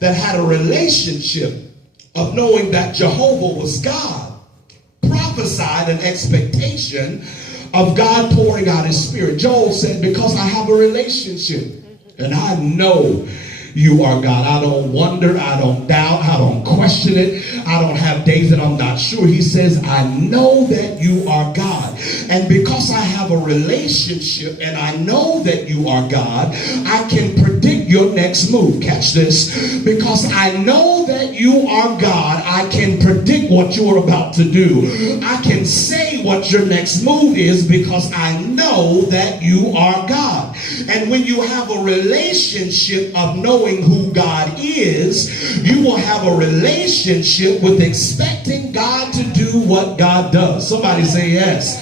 that had a relationship of knowing that Jehovah was God prophesied an expectation of God pouring out his spirit. Joel said, because I have a relationship and I know you are God. I don't wonder, I don't doubt, I don't question it. I don't have days that I'm not sure. He says, I know that you are God. And because I have a relationship and I know that you are God, I can predict your next move. Catch this. Because I know that you are God, I can predict what you are about to do. I can say what your next move is because I know that you are God. And when you have a relationship of knowing who God is, you will have a relationship with expecting God to do what God does. Somebody say yes.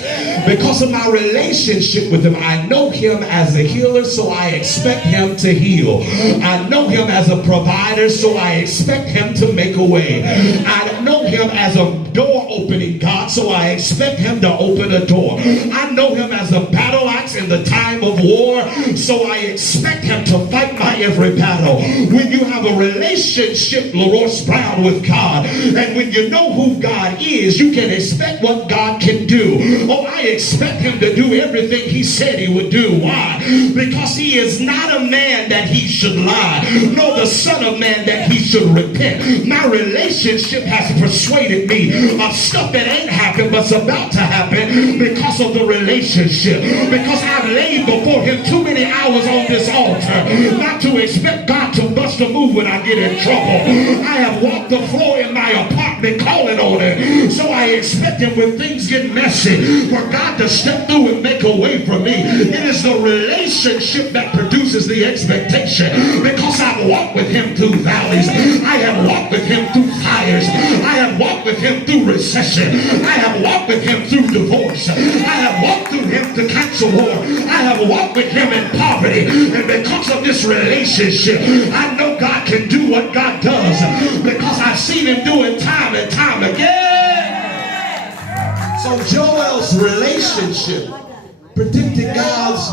Because of my relationship with him, I know him as a healer, so I expect him to heal. I know him as a provider, so I expect him to make a way. I know him as a door opening God, so I expect him to open a door. I know him as a battle axe in the time of war, so I expect him to fight my every battle. When you have a relationship, LaRoyce Brown, with God, and when you know who God is, you can expect what God can do. Oh, I expect him to do everything he said he would do. Why? Because he is not a man that he should lie, nor the son of man that he should repent. My relationship has persuaded me of stuff that ain't happened but's about to happen because of the relationship. Because I've laid before him too many hours on this altar not to expect God to bust a move when I get in trouble. I have walked the floor in my apartment calling on him, so I expect him when things get messy for God to step through and make a way for me. It is the relationship that produces the expectation, because I've walked with him through valleys, I have walked with him through fires, I have walked with him through recession, I have walked with him through divorce, I have walked through him to cancer war, I have walked with him in poverty, and because of this relationship, I know God can do what God does, because I've seen him do it time and time again. So Joel's relationship predicted God's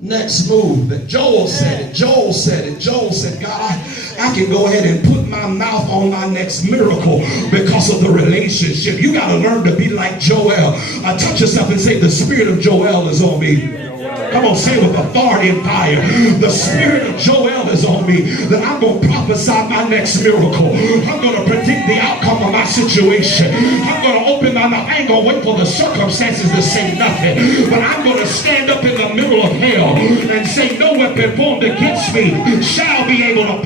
next move. That Joel said it, Joel said it, Joel said, God, I can go ahead and put my mouth on my next miracle because of the relationship. You got to learn to be like Joel. Touch yourself and say, the spirit of Joel is on me. Come on, say it with authority and fire. The spirit of Joel is on me, that I'm going to prophesy my next miracle. I'm going to predict the outcome of my situation. I'm going to open my mouth. I ain't going to wait for the circumstances to say nothing, but I'm going to stand up in the middle of hell and say, no weapon formed against me shall be able to